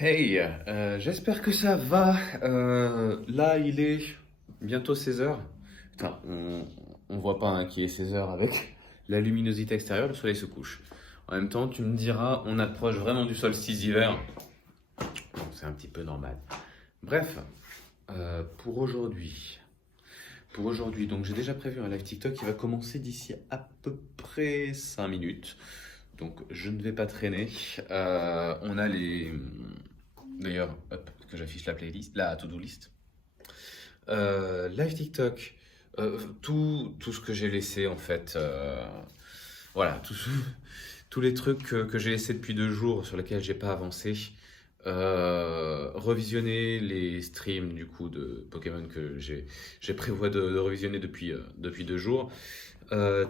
Hey, j'espère que ça va. Là, il est bientôt 16 heures. Putain, on voit pas hein, qu'il est 16 heures avec la luminosité extérieure, le soleil se couche. En même temps, tu me diras, on approche vraiment du solstice d'hiver. Donc c'est un petit peu normal. Bref, pour aujourd'hui. Pour aujourd'hui, donc j'ai déjà prévu un live TikTok qui va commencer d'ici à peu près 5 minutes. Donc je ne vais pas traîner. On a les. D'ailleurs, hop, que j'affiche la playlist, la to-do list. Live TikTok, tout ce que j'ai laissé en fait. Voilà, tous les trucs que j'ai laissés depuis 2 jours sur lesquels j'ai pas avancé. Revisionner les streams du coup de Pokémon que j'ai prévu de revisionner depuis 2 jours.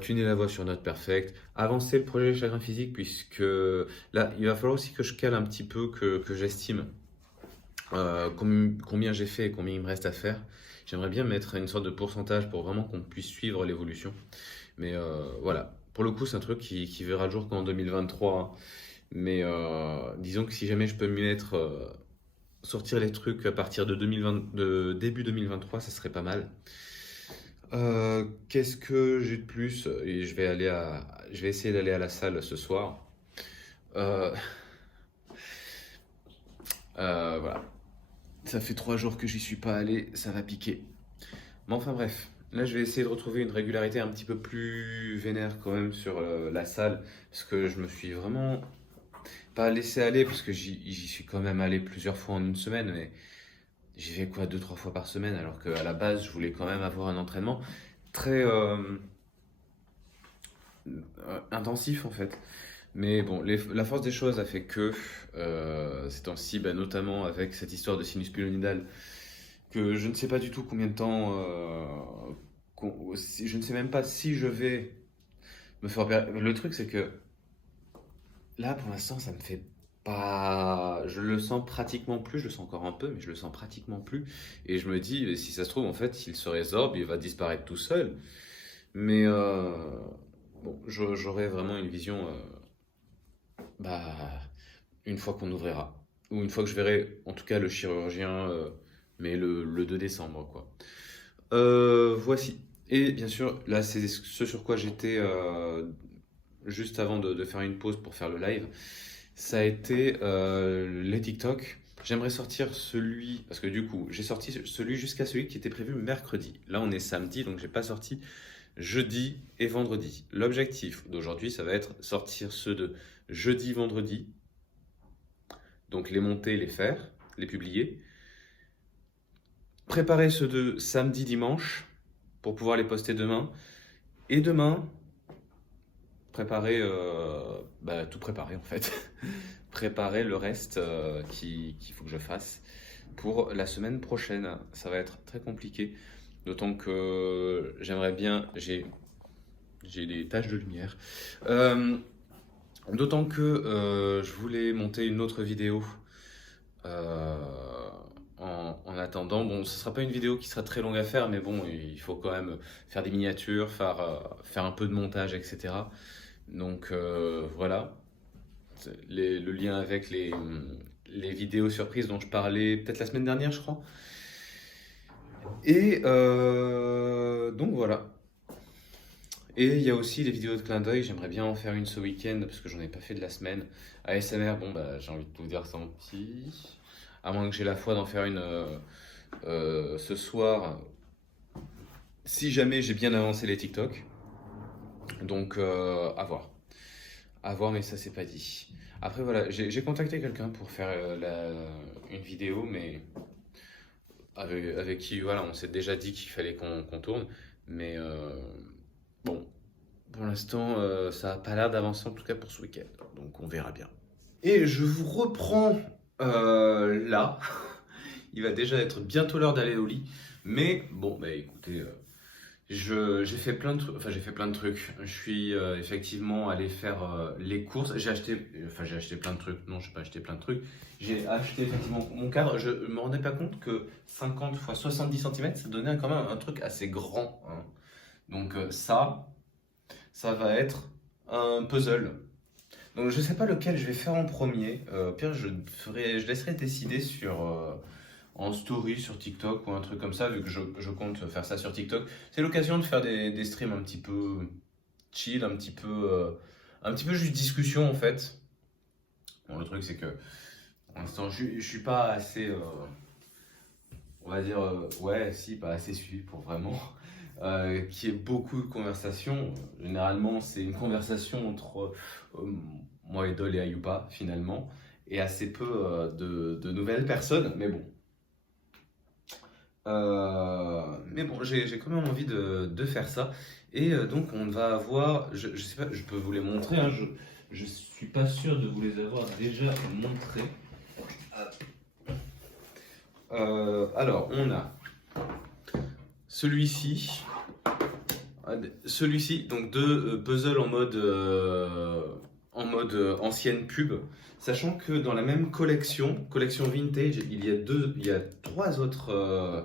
Tuner la voix sur Note Perfect, avancer le projet Chagrin Physique, puisque là, il va falloir aussi que je cale un petit peu, que j'estime combien j'ai fait et combien il me reste à faire. J'aimerais bien mettre une sorte de pourcentage pour vraiment qu'on puisse suivre l'évolution. Mais voilà, pour le coup, c'est un truc qui verra le jour qu'en 2023, hein. Mais disons que si jamais je peux m'y mettre, sortir les trucs à partir de 2020, de début 2023, ça serait pas mal. Qu'est-ce que j'ai de plus? Et je vais essayer d'aller à la salle ce soir. Euh, voilà. Ça fait 3 jours que j'y suis pas allé, ça va piquer. Mais enfin bref, là je vais essayer de retrouver une régularité un petit peu plus vénère quand même sur la salle, parce que je me suis vraiment pas laissé aller, parce que j'y suis quand même allé plusieurs fois en une semaine, mais j'y vais quoi, 2, 3 fois par semaine, alors qu'à la base je voulais quand même avoir un entraînement très intensif en fait. Mais bon, la force des choses a fait que ces temps-ci, bah, notamment avec cette histoire de sinus pylonidal, que je ne sais pas du tout combien de temps, je ne sais même pas si je vais me faire opérer. Le truc, c'est que là, pour l'instant, ça me fait pas. Je le sens pratiquement plus, je le sens encore un peu, mais je le sens pratiquement plus. Et je me dis, si ça se trouve, en fait, il se résorbe, il va disparaître tout seul. Mais bon, j'aurai vraiment une vision bah, une fois qu'on ouvrira. Ou une fois que je verrai, en tout cas, le chirurgien, mais le 2 décembre, quoi. Voici. Et bien sûr, là, c'est ce sur quoi j'étais juste avant de faire une pause pour faire le live. Ça a été les TikTok. J'aimerais sortir celui, parce que du coup, j'ai sorti celui jusqu'à celui qui était prévu mercredi. Là, on est samedi, donc j'ai pas sorti jeudi et vendredi. L'objectif d'aujourd'hui, ça va être sortir ceux de jeudi, vendredi, donc les monter, les faire, les publier. Préparer ceux de samedi, dimanche, pour pouvoir les poster demain. Et demain, préparer, tout préparer en fait. Préparer le reste qu'il faut que je fasse pour la semaine prochaine. Ça va être très compliqué, d'autant que j'aimerais bien, j'ai des taches de lumière. D'autant que je voulais monter une autre vidéo euh, en attendant. Bon, ce sera pas une vidéo qui sera très longue à faire, mais bon, il faut quand même faire des miniatures, faire un peu de montage, etc. Donc voilà, le lien avec les vidéos surprises dont je parlais peut-être la semaine dernière, je crois. Et donc voilà. Et il y a aussi les vidéos de clin d'œil, j'aimerais bien en faire une ce week-end parce que j'en ai pas fait de la semaine. ASMR, bon bah j'ai envie de vous dire sans petit. À moins que j'ai la foi d'en faire une ce soir, si jamais j'ai bien avancé les TikTok. Donc à voir. À voir, mais ça c'est pas dit. Après voilà, j'ai contacté quelqu'un pour faire une vidéo, mais avec qui voilà, on s'est déjà dit qu'il fallait qu'on tourne. Mais bon, pour l'instant, ça n'a pas l'air d'avancer, en tout cas pour ce week-end. Donc on verra bien. Et je vous reprends là. Il va déjà être bientôt l'heure d'aller au lit. Mais bon, bah écoutez, j'ai fait plein de trucs. Enfin, j'ai fait plein de trucs. Je suis effectivement allé faire les courses. J'ai acheté plein de trucs. Non, je n'ai pas acheté plein de trucs. J'ai acheté effectivement mon cadre. Je me rendais pas compte que 50 x 70 cm, ça donnait quand même un truc assez grand, hein. Donc ça va être un puzzle. Donc je sais pas lequel je vais faire en premier. Au pire, je laisserai décider en story sur TikTok ou un truc comme ça, vu que je compte faire ça sur TikTok. C'est l'occasion de faire des streams un petit peu chill, un petit peu juste discussion en fait. Bon, le truc c'est que pour l'instant, je suis pas assez, on va dire, ouais, si, pas assez suivi pour vraiment qu'il y ait beaucoup de conversations. Généralement, c'est une conversation entre moi et Dol et Ayuba finalement, et assez peu de nouvelles personnes, mais bon. Mais bon, j'ai quand même envie de faire ça. Et donc, on va avoir, je sais pas, je peux vous les montrer, hein, je suis pas sûr de vous les avoir déjà montrés. Alors, on a celui-ci, donc deux puzzles en mode ancienne pub, sachant que dans la même collection vintage, il y a trois autres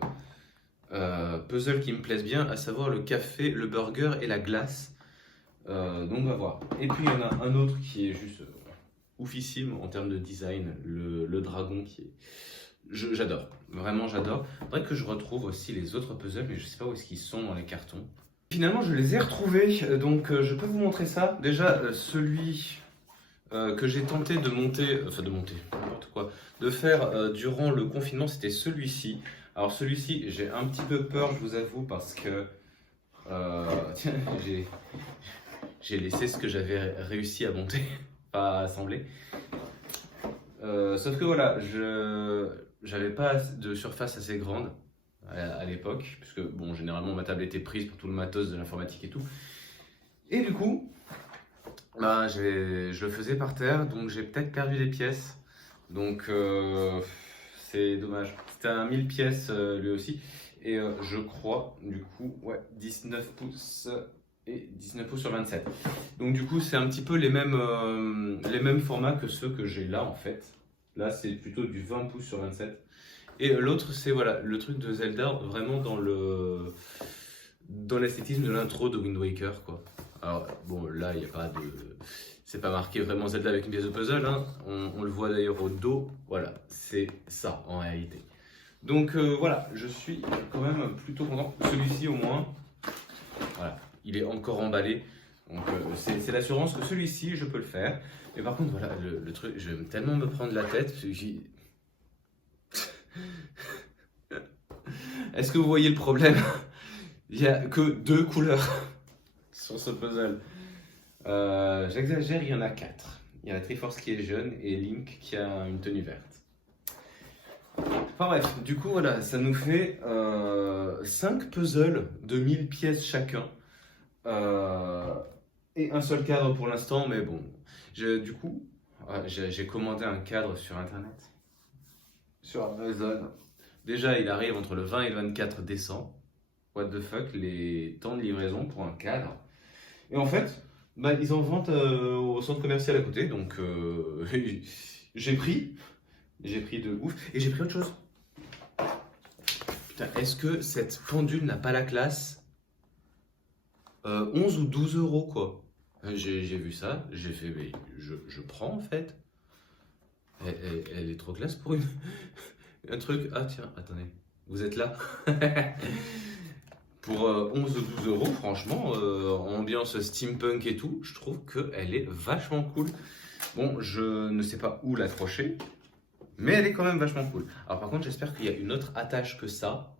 puzzles qui me plaisent bien, à savoir le café, le burger et la glace. Donc on va voir. Et puis il y en a un autre qui est juste oufissime en termes de design, le dragon qui est... J'adore, vraiment j'adore. Faudrait que je retrouve aussi les autres puzzles, mais je sais pas où est-ce qu'ils sont dans les cartons. Finalement, je les ai retrouvés, donc je peux vous montrer ça. Déjà, celui que j'ai tenté de monter, n'importe quoi, de faire durant le confinement, c'était celui-ci. Alors celui-ci, j'ai un petit peu peur, je vous avoue, parce que tiens, j'ai laissé ce que j'avais réussi à monter, pas à assembler. Sauf que voilà, j'avais pas de surface assez grande à l'époque, puisque bon, généralement ma table était prise pour tout le matos de l'informatique et tout. Et du coup, bah, je le faisais par terre, donc j'ai peut-être perdu des pièces. Donc c'est dommage. C'était un 1000 pièces lui aussi. Et je crois, du coup, ouais, 19 pouces et 19 pouces sur 27. Donc du coup, c'est un petit peu les mêmes formats que ceux que j'ai là en fait. Là, c'est plutôt du 20 pouces sur 27. Et l'autre, c'est voilà, le truc de Zelda, vraiment dans l'esthétisme de l'intro de Wind Waker, quoi. Alors, bon, là, il n'y a pas de... C'est pas marqué vraiment Zelda avec une pièce de puzzle, hein. On le voit d'ailleurs au dos. Voilà, c'est ça en réalité. Donc voilà, je suis quand même plutôt content. Celui-ci au moins, voilà, il est encore emballé. Donc c'est l'assurance que celui-ci, je peux le faire. Mais par contre, voilà, le truc, je vais tellement me prendre la tête. Est-ce que vous voyez le problème? Il n'y a que deux couleurs sur ce puzzle. J'exagère, il y en a quatre. Il y a la Triforce qui est jaune et Link qui a une tenue verte. Enfin bref, du coup voilà, ça nous fait 5 puzzles de 1000 pièces chacun. Et un seul cadre pour l'instant, mais bon. Du coup, j'ai commandé un cadre sur internet, sur Amazon. Déjà, il arrive entre le 20 et le 24 décembre. What the fuck, les temps de livraison pour un cadre. Et en fait, bah, ils en vendent au centre commercial à côté, donc j'ai pris de ouf. Et j'ai pris autre chose. Putain, est-ce que cette pendule n'a pas la classe 11 ou 12 euros, quoi. J'ai vu ça, j'ai fait, mais je prends en fait. Elle est trop classe pour un truc. Ah tiens, attendez, vous êtes là. Pour 11 ou 12 euros, franchement, ambiance steampunk et tout, je trouve qu'elle est vachement cool. Bon, je ne sais pas où l'accrocher, mais elle est quand même vachement cool. Alors par contre, j'espère qu'il y a une autre attache que ça,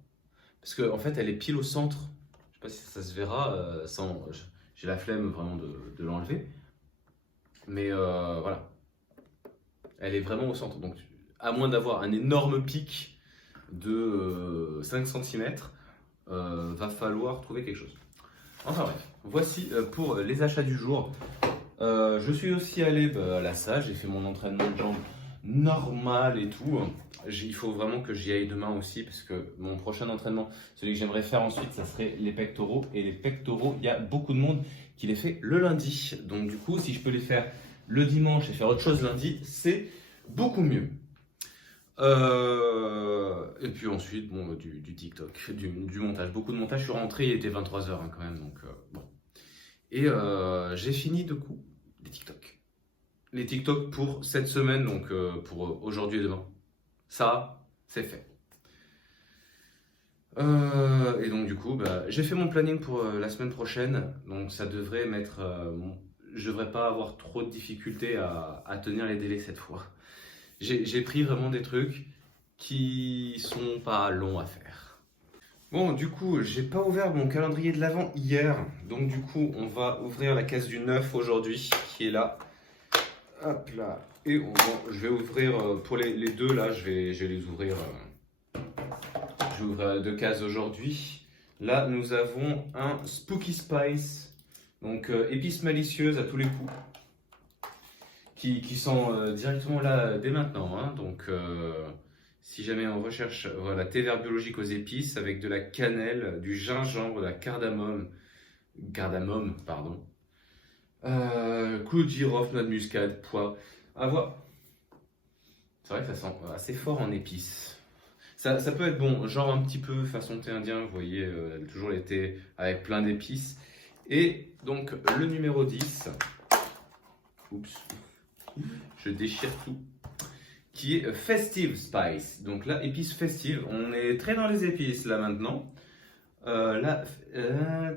parce qu'en fait, elle est pile au centre. Je sais pas si ça se verra, j'ai la flemme vraiment de l'enlever. Mais voilà, elle est vraiment au centre. Donc, à moins d'avoir un énorme pic de 5 cm, va falloir trouver quelque chose. Enfin bref, voici pour les achats du jour. Je suis aussi allé à la salle, j'ai fait mon entraînement de jambes normal et tout. Il faut vraiment que j'y aille demain aussi, parce que mon prochain entraînement, celui que j'aimerais faire ensuite, ça serait les pectoraux. Et les pectoraux, il y a beaucoup de monde qui les fait le lundi. Donc du coup, si je peux les faire le dimanche et faire autre chose lundi, c'est beaucoup mieux. Et puis ensuite, bon, du TikTok, du montage, beaucoup de montage. Je suis rentré, il était 23 h quand même, donc bon. Et j'ai fini de coup les TikTok. les TikTok pour cette semaine, donc pour aujourd'hui et demain. Ça, c'est fait. Et donc du coup, bah, j'ai fait mon planning pour la semaine prochaine, donc ça devrait mettre... je devrais pas avoir trop de difficultés à tenir les délais cette fois. J'ai pris vraiment des trucs qui sont pas longs à faire. Bon, du coup, j'ai pas ouvert mon calendrier de l'Avent hier, donc du coup, on va ouvrir la case du 9 aujourd'hui, qui est là. Hop là. Et je vais ouvrir pour les deux là, je vais les ouvrir. Je vais ouvrir deux cases aujourd'hui. Là, nous avons un Spooky Spice, donc épices malicieuses à tous les coups, qui sont directement là dès maintenant. Hein. Donc, si jamais on recherche, voilà, thé vert biologique aux épices avec de la cannelle, du gingembre, de la cardamome, pardon, clou de girofle, noix de muscade, poivre. À voir. C'est vrai que ça sent assez fort en épices. Ça peut être bon, genre un petit peu façon thé indien, vous voyez, toujours les thés avec plein d'épices. Et donc le numéro 10, oups, je déchire tout, qui est Festive Spice. Donc là, épices festives, on est très dans les épices là maintenant. Là,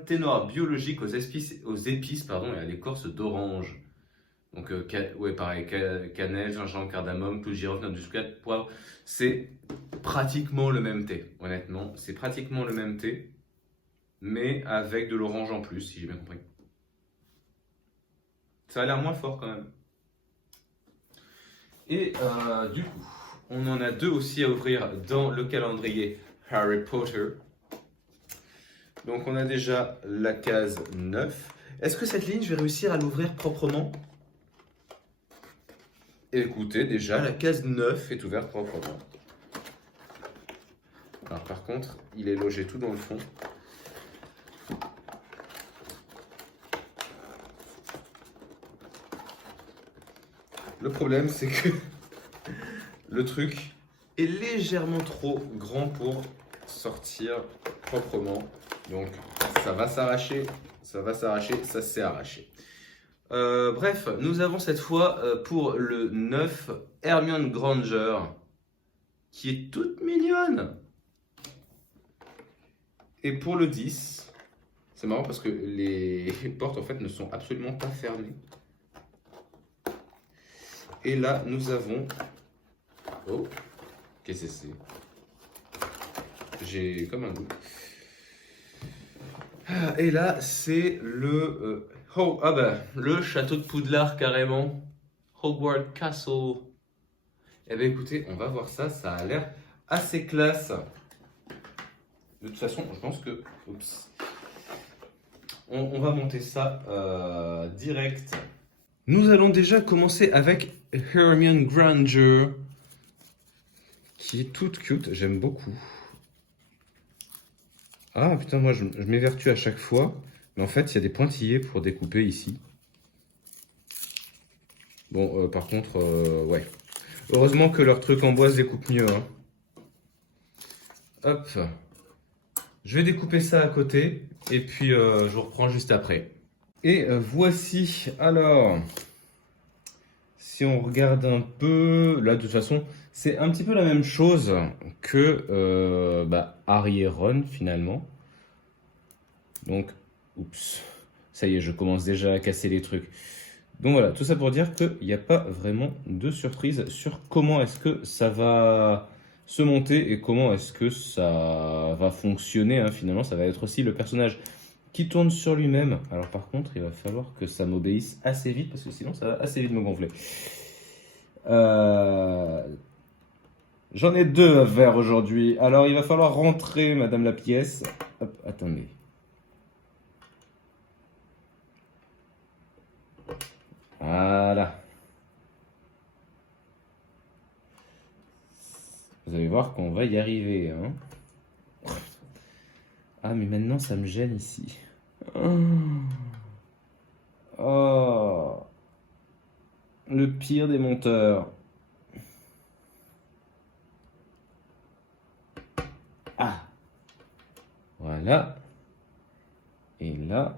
thé noir biologique aux épices pardon, et à l'écorce d'orange. Donc, ouais, pareil, cannelle, gingembre, cardamome, clou de girofle, noix de muscade, poivre. C'est pratiquement le même thé, honnêtement. C'est pratiquement le même thé, mais avec de l'orange en plus, si j'ai bien compris. Ça a l'air moins fort quand même. Et du coup, on en a deux aussi à ouvrir dans le calendrier Harry Potter. Donc, on a déjà la case 9. Est-ce que cette ligne, je vais réussir à l'ouvrir proprement ? Écoutez, déjà, la case 9 est ouverte proprement. Alors par contre, il est logé tout dans le fond. Le problème, c'est que le truc est légèrement trop grand pour sortir proprement. Donc ça va s'arracher, ça s'est arraché. Bref, nous avons cette fois pour le 9 Hermione Granger, qui est toute mignonne. Et pour le 10, c'est marrant parce que les portes en fait ne sont absolument pas fermées. Et là, nous avons... Oh, qu'est-ce que c'est ? J'ai comme un doute. Et là, c'est le... le château de Poudlard carrément. Hogwarts Castle. Eh bien écoutez, on va voir ça, ça a l'air assez classe. De toute façon, je pense que... Oups. On va monter ça direct. Nous allons déjà commencer avec Hermione Granger, qui est toute cute, j'aime beaucoup. Ah putain, moi je m'évertue à chaque fois, mais en fait il y a des pointillés pour découper ici. Bon, par contre, ouais. Heureusement que leur truc en bois se découpe mieux. Hein. Hop. Je vais découper ça à côté, et puis je vous reprends juste après. Et voici, alors, si on regarde un peu, là de toute façon, c'est un petit peu la même chose que Harry et Ron finalement. Donc, oups, ça y est, je commence déjà à casser les trucs. Donc voilà, tout ça pour dire qu'il n'y a pas vraiment de surprise sur comment est-ce que ça va se monter et comment est-ce que ça va fonctionner. Hein. Finalement, ça va être aussi le personnage qui tourne sur lui-même. Alors par contre, il va falloir que ça m'obéisse assez vite parce que sinon ça va assez vite me gonfler. J'en ai deux à faire aujourd'hui. Alors il va falloir rentrer, madame la pièce. Hop, attendez. Voilà. Vous allez voir qu'on va y arriver. Hein. Ah, mais maintenant ça me gêne ici. Oh. Le pire des monteurs. Ah. Voilà. Et là.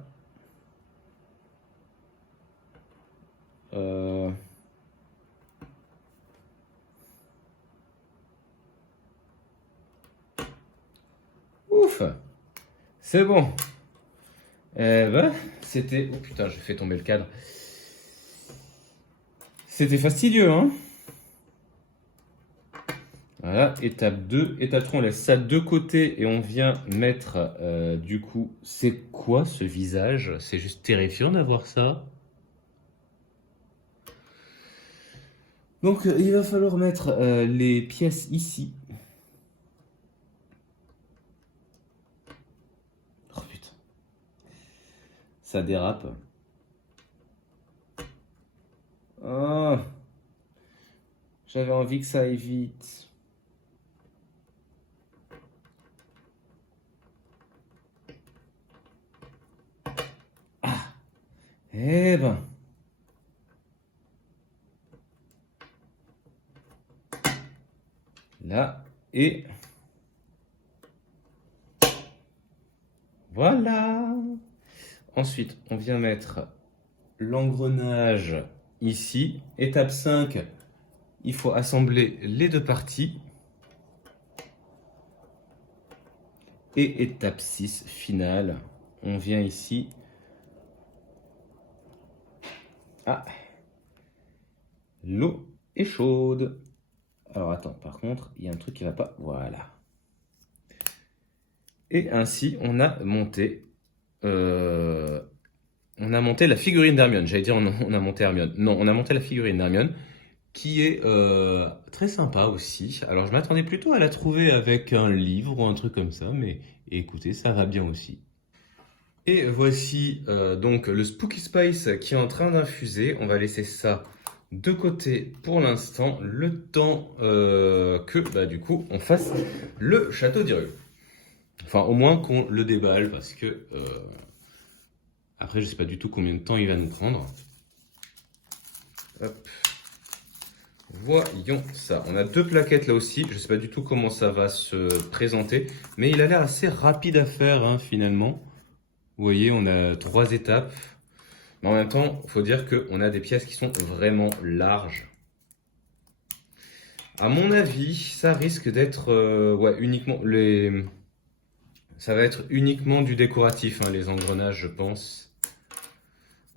Ouf. C'est bon. C'était... Oh putain, j'ai fait tomber le cadre. C'était fastidieux, hein? Voilà, étape 2. Étape 3, on laisse ça de côté et on vient mettre, du coup, c'est quoi ce visage? C'est juste terrifiant d'avoir ça. Donc, il va falloir mettre les pièces ici. Oh putain. Ça dérape. Oh, j'avais envie que ça aille vite. Eh ben. Là, et voilà. Ensuite, on vient mettre l'engrenage ici. Étape 5, il faut assembler les deux parties. Et étape 6, finale, on vient ici. Ah, l'eau est chaude. Alors attends, par contre, il y a un truc qui va pas. Voilà. Et ainsi, on a monté la figurine d'Hermione. J'allais dire on a monté Hermione. Non, on a monté la figurine d'Hermione, qui est très sympa aussi. Alors je m'attendais plutôt à la trouver avec un livre ou un truc comme ça, mais écoutez, ça va bien aussi. Et voici donc le Spooky Spice qui est en train d'infuser. On va laisser ça de côté pour l'instant, le temps que du coup on fasse le château d'Hyrule. Enfin, au moins qu'on le déballe parce que après, je sais pas du tout combien de temps il va nous prendre. Hop. Voyons ça. On a deux plaquettes là aussi. Je sais pas du tout comment ça va se présenter, mais il a l'air assez rapide à faire hein, finalement. Vous voyez, on a 3 étapes. Mais en même temps, il faut dire qu'on a des pièces qui sont vraiment larges. À mon avis, ça risque d'être uniquement les. Ça va être uniquement du décoratif, hein, les engrenages, je pense.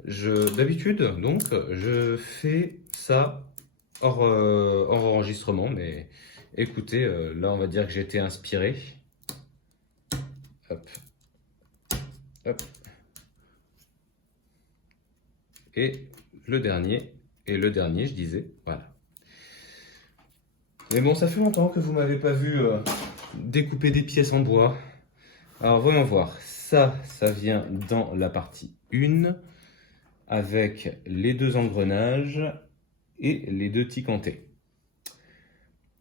D'habitude, donc, je fais ça hors enregistrement, mais écoutez, là, on va dire que j'ai été inspiré. Hop, hop. Et le dernier, je disais, voilà. Mais bon, ça fait longtemps que vous m'avez pas vu découper des pièces en bois. Alors, voyons voir. Ça vient dans la partie 1 avec les 2 engrenages et les 2 ticantés.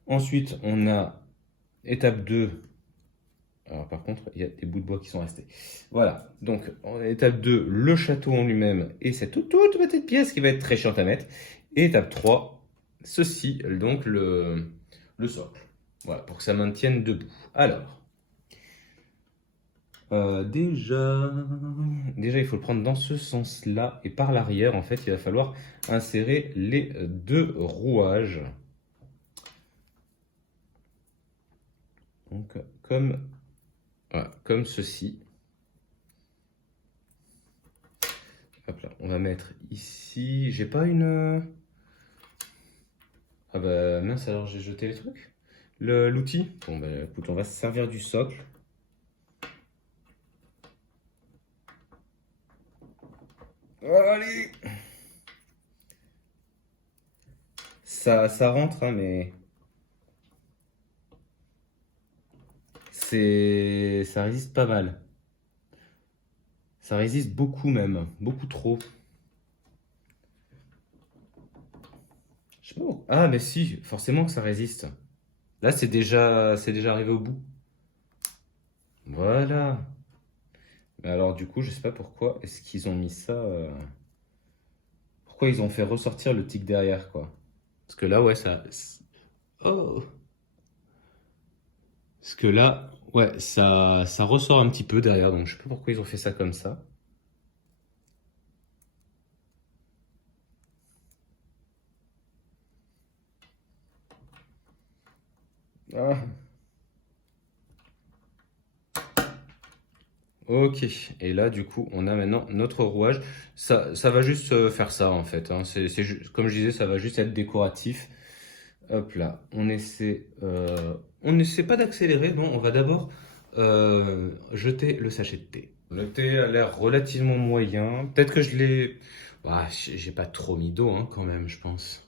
Ensuite, on a étape 2. Alors, par contre, il y a des bouts de bois qui sont restés. Voilà. Donc, en étape 2, le château en lui-même et cette toute petite pièce qui va être très chiante à mettre. Et étape 3, ceci, donc le socle. Voilà, pour que ça maintienne debout. Alors. Déjà, il faut le prendre dans ce sens-là et par l'arrière, en fait, il va falloir insérer les 2 rouages. Donc, comme ceci. Hop là, on va mettre ici. J'ai pas une. Ah bah mince, alors j'ai jeté les trucs. L'outil. Bon bah écoute, on va se servir du socle. Allez! Ça rentre, hein, mais ça résiste pas mal. Ça résiste beaucoup même, beaucoup trop. Je sais pas pourquoi. Ah mais si, forcément que ça résiste. Là c'est déjà arrivé au bout. Voilà. Mais alors du coup, je sais pas pourquoi est-ce qu'ils ont mis ça. Pourquoi ils ont fait ressortir le tic derrière quoi. Parce que là ouais ça. Oh. Parce que là, ouais, ça ressort un petit peu derrière, donc je sais pas pourquoi ils ont fait ça comme ça. Ah. Ok, et là du coup on a maintenant notre rouage. Ça va juste faire ça en fait, hein. Comme je disais, ça va juste être décoratif. Hop là, on essaie pas d'accélérer, non, on va d'abord jeter le sachet de thé. Le thé a l'air relativement moyen. Peut-être que je l'ai. Bah, j'ai pas trop mis d'eau hein, quand même, je pense.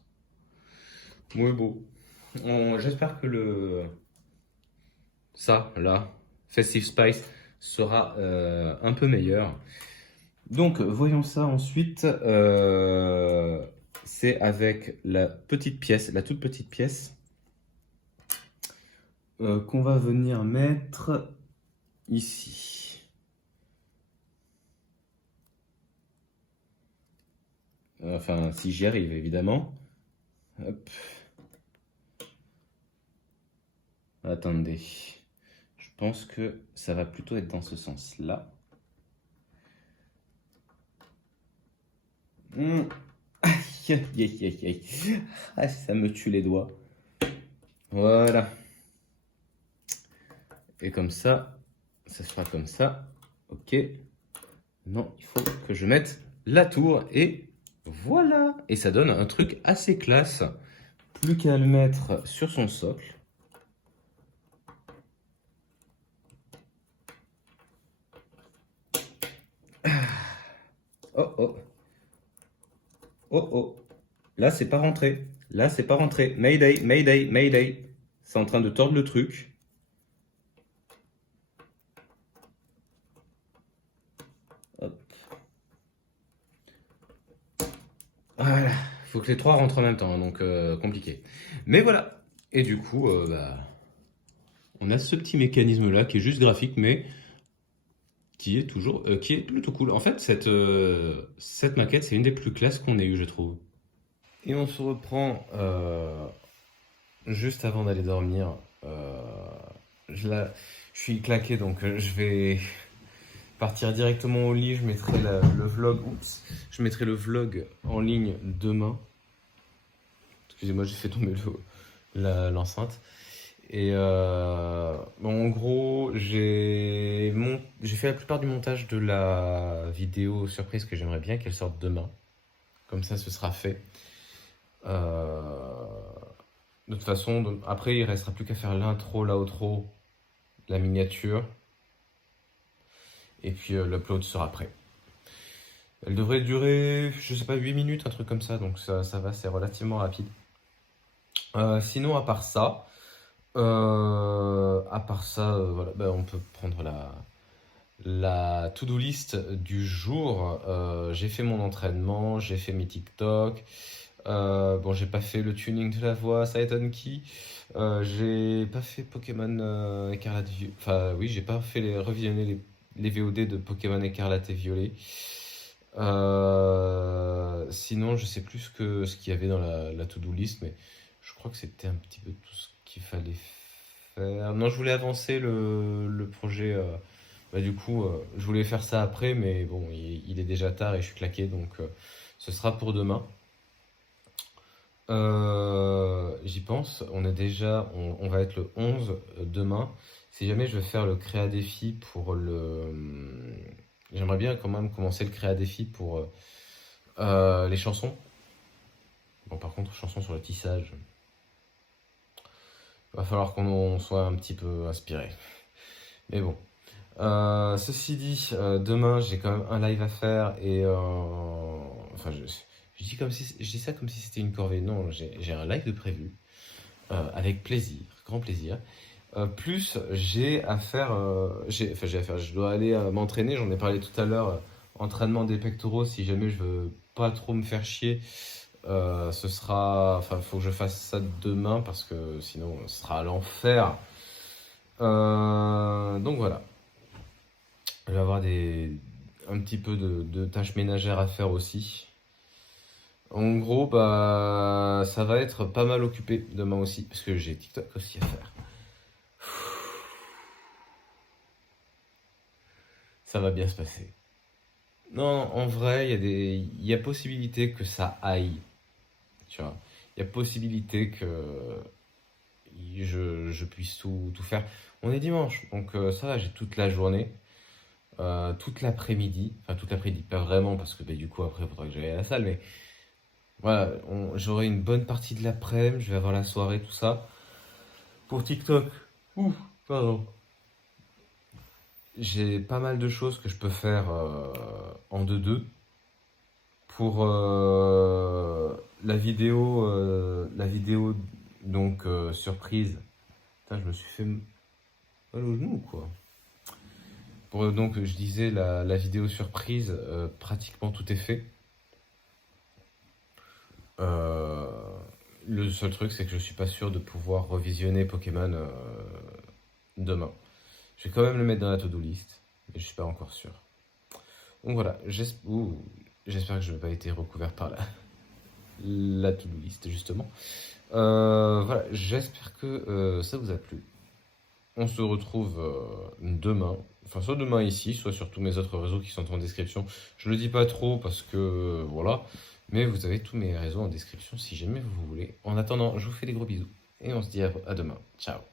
Oui, bon. J'espère que ça, là, Festive Spice, sera un peu meilleur. Donc, voyons ça ensuite. C'est avec la petite pièce, la toute petite pièce, qu'on va venir mettre ici. Enfin, si j'y arrive, évidemment. Hop. Attendez. Je pense que ça va plutôt être dans ce sens-là. Aïe, aïe, aïe, aïe. Ah, ça me tue les doigts. Voilà. Et comme ça sera comme ça. Ok. Non, il faut que je mette la tour et voilà. Et ça donne un truc assez classe. Plus qu'à le mettre sur son socle. Oh oh. Oh oh. Là, c'est pas rentré. Là, c'est pas rentré. Mayday, Mayday, Mayday. C'est en train de tordre le truc. Hop. Voilà. Faut que les trois rentrent en même temps, donc compliqué. Mais voilà. Et du coup, bah, on a ce petit mécanisme-là qui est juste graphique, mais qui est plutôt cool. En fait, cette maquette, c'est une des plus classes qu'on ait eu, je trouve. Et on se reprend juste avant d'aller dormir. Je suis claqué, donc je vais partir directement au lit. Je mettrai le vlog. Oups, je mettrai le vlog en ligne demain. Excusez-moi, j'ai fait tomber l'enceinte. Et bon, en gros, j'ai fait la plupart du montage de la vidéo surprise que j'aimerais bien qu'elle sorte demain. Comme ça, ce sera fait. De toute façon, après, il restera plus qu'à faire l'intro, l'outro, la miniature. Et puis l'upload sera prêt. Elle devrait durer, je sais pas, 8 minutes, un truc comme ça. Donc ça va, c'est relativement rapide. Sinon, voilà, bah, on peut prendre la to-do list du jour. J'ai fait mon entraînement, j'ai fait mes TikTok. Bon, j'ai pas fait le tuning de la voix, Saeton Key. J'ai pas fait Pokémon Écarlate Violet. Enfin, oui, j'ai pas fait revisionner les VOD de Pokémon Écarlate et Violet. Sinon, je sais plus ce qu'il y avait dans la to-do list, mais je crois que c'était un petit peu tout ce qu'il fallait faire. Non, je voulais avancer le projet. Bah, du coup, je voulais faire ça après, mais bon, il est déjà tard et je suis claqué, donc ce sera pour demain. J'y pense, on va être le 11 demain. Si jamais je veux faire le créa défi pour j'aimerais bien quand même commencer le créa défi pour les chansons. Bon, par contre, chansons sur le tissage, va falloir qu'on soit un petit peu inspiré. Mais bon. Ceci dit, demain j'ai quand même un live à faire et enfin je dis ça comme si c'était une corvée. Non, j'ai un live de prévu avec plaisir, grand plaisir. Plus j'ai à faire, je dois aller m'entraîner. J'en ai parlé tout à l'heure. Entraînement des pectoraux. Si jamais je veux pas trop me faire chier, faut que je fasse ça demain parce que sinon ce sera l'enfer. Donc voilà. Je vais avoir un petit peu de tâches ménagères à faire aussi. En gros, bah, ça va être pas mal occupé demain aussi, parce que j'ai TikTok aussi à faire. Ça va bien se passer. Non, en vrai, il y a possibilité que ça aille. Tu vois, il y a possibilité que je puisse tout faire. On est dimanche, donc ça va, j'ai toute la journée. toute l'après-midi. Enfin, toute l'après-midi, pas vraiment, parce que du coup, après, il faudra que j'aille à la salle. Mais voilà, j'aurai une bonne partie de l'après-midi. Je vais avoir la soirée, tout ça. Pour TikTok, ouf, pardon. J'ai pas mal de choses que je peux faire en 2-2. Pour la vidéo donc surprise. Putain, je me suis fait mal au genou, quoi. Pour donc, je disais la vidéo surprise, pratiquement tout est fait. Euh, le seul truc, c'est que je suis pas sûr de pouvoir revisionner Pokémon demain. Je vais quand même le mettre dans la to-do list, mais je suis pas encore sûr. Donc voilà, j'espère que je n'ai pas été recouvert par la to-do list, justement. Voilà, j'espère que ça vous a plu. On se retrouve demain, enfin soit demain ici, soit sur tous mes autres réseaux qui sont en description. Je le dis pas trop parce que voilà, mais vous avez tous mes réseaux en description si jamais vous voulez. En attendant, je vous fais des gros bisous et on se dit à demain. Ciao.